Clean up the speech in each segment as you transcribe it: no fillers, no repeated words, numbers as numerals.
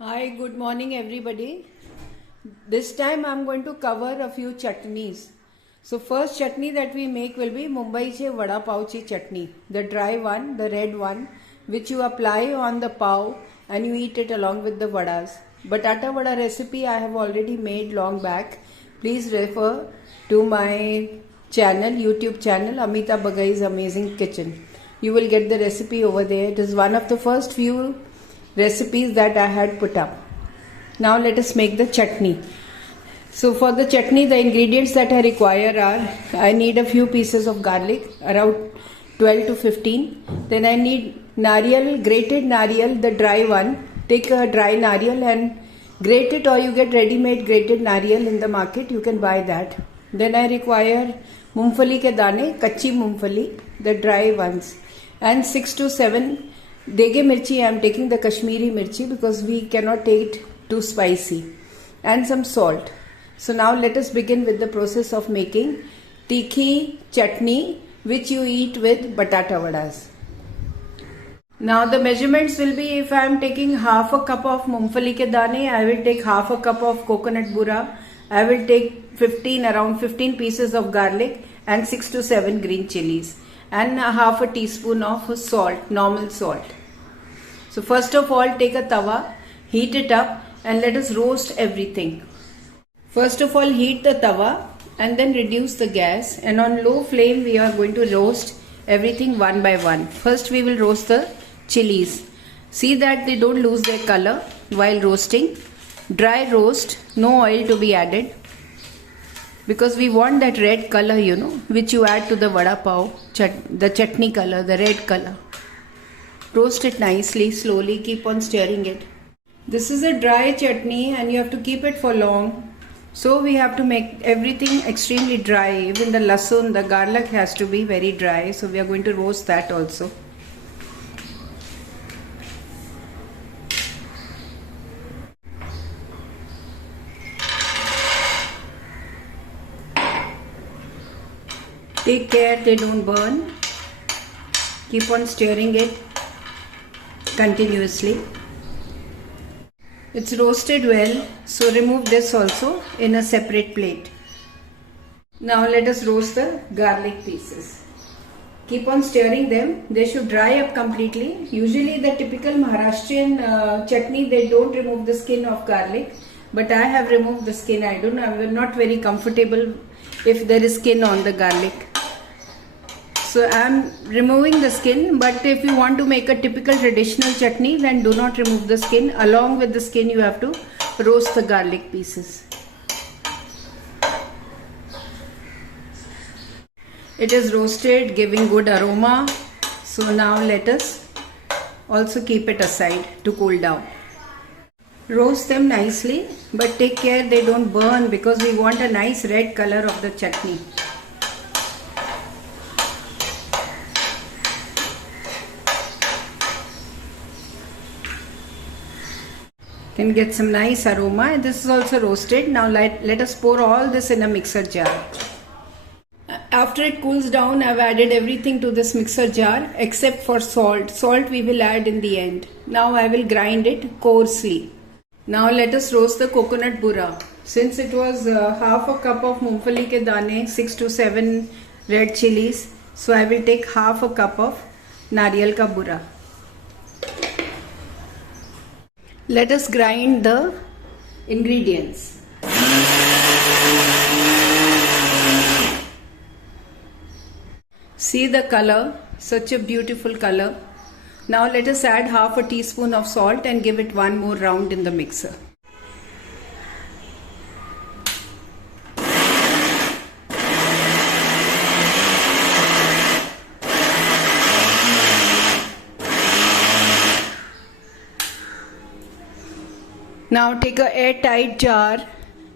Hi, good morning everybody. This time I'm going to cover a few chutneys. So first chutney that we make will be Mumbai che vada pav chi chutney. The dry one, the red one, which you apply on the pav and you eat it along with the vadas. Batata vada recipe I have already made long back. Please refer to my channel, YouTube channel, Amita Bagai's Amazing Kitchen. You will get the recipe over there. It is one of the first few recipes that I had put up. Now let us make the chutney. So for the chutney, the ingredients that I require are, I need a few pieces of garlic, around 12 to 15. Then I need nariyal, grated nariyal, the dry one. Take a dry nariyal and grate it, or you get ready-made grated nariyal in the market, you can buy that. Then I require mungfali ke dane, kachi mungfali, the dry ones, and 6 to 7 dege mirchi. I am taking the Kashmiri mirchi because we cannot take it too spicy, and some salt. So now let us begin with the process of making tikhi chutney, which you eat with batata vadas. Now the measurements will be, if I am taking half a cup of mungfali ke dane, I will take half a cup of coconut burra. I will take around 15 pieces of garlic and 6 to 7 green chilies and half a teaspoon of salt, normal salt. So first of all, take a tawa, heat it up and let us roast everything. First of all, heat the tawa and then reduce the gas, and on low flame we are going to roast everything one by one. First we will roast the chilies. See that they don't lose their color while roasting. Dry roast, no oil to be added, because we want that red color, which you add to the vada pav, the chutney color, the red color. Roast it nicely, slowly, keep on stirring it. This is a dry chutney and you have to keep it for long. So we have to make everything extremely dry. Even the lasun, the garlic has to be very dry. So we are going to roast that also. Take care they don't burn. Keep on stirring it continuously. It's roasted well, so remove this also in a separate plate. Now let us roast the garlic pieces. Keep on stirring them. They should dry up completely. Usually the typical Maharashtrian chutney, they don't remove the skin of garlic, but I have removed the skin. I'm not very comfortable if there is skin on the garlic. So I am removing the skin, but if you want to make a typical traditional chutney, then do not remove the skin. Along with the skin, you have to roast the garlic pieces. It is roasted, giving good aroma. So now let us also keep it aside to cool down. Roast them nicely, but take care they don't burn, because we want a nice red color of the chutney. Can get some nice aroma. This is also roasted. Now let us pour all this in a mixer jar. After it cools down, I've added everything to this mixer jar except for salt. Salt we will add in the end. Now I will grind it coarsely. Now let us roast the coconut burra. Since it was half a cup of mungfali ke dane, 6 to 7 red chilies, so I will take half a cup of nariyal ka burra. Let us grind the ingredients. See the color, such a beautiful color. Now let us add half a teaspoon of salt and give it one more round in the mixer. Now take a airtight jar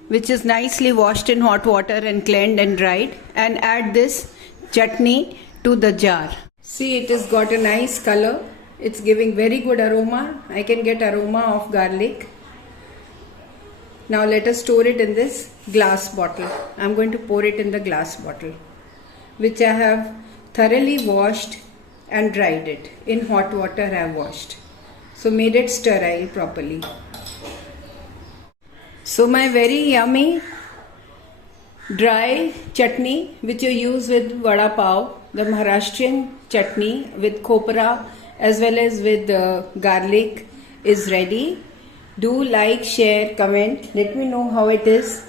which is nicely washed in hot water and cleansed and dried, and add this chutney to the jar. See, it has got a nice color. It's giving very good aroma. I can get aroma of garlic. Now let us store it in this glass bottle. I'm going to pour it in the glass bottle, which I have thoroughly washed and dried it. In hot water I have washed. So made it sterile properly. So my very yummy dry chutney which you use with vada pav, the Maharashtrian chutney with khopra as well as with garlic is ready. Do like, share, comment. Let me know how it is.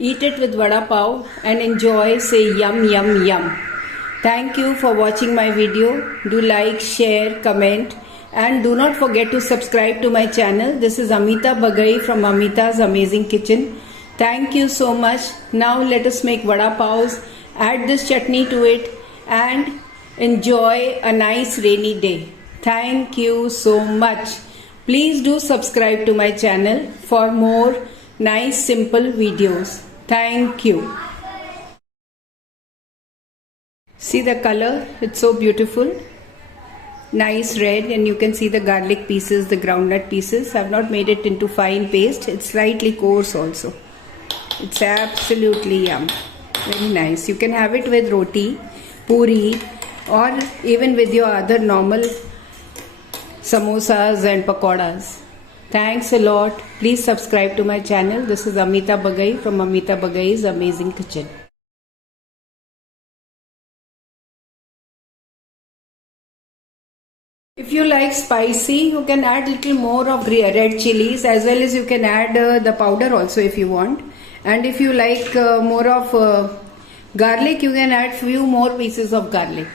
Eat it with vada pav and enjoy. Say yum, yum, yum. Thank you for watching my video. Do like, share, comment, and do not forget to subscribe to my channel. This is Amita Bagai from Amita's Amazing Kitchen. Thank you so much. Now let us make vada pavs, add this chutney to it, and enjoy a nice rainy day. Thank you so much. Please do subscribe to my channel for more nice simple videos. Thank you. See the color, it's so beautiful. Nice red, and you can see the garlic pieces, the groundnut pieces. I've not made it into fine paste. It's slightly coarse also. It's absolutely yum. Very nice. You can have it with roti, puri, or even with your other normal samosas and pakoras. Thanks a lot. Please subscribe to my channel. This is Amita Bagai from Amita Bagai's Amazing Kitchen. If you like spicy, you can add little more of red chilies, as well as you can add the powder also if you want. And if you like more of garlic, you can add few more pieces of garlic.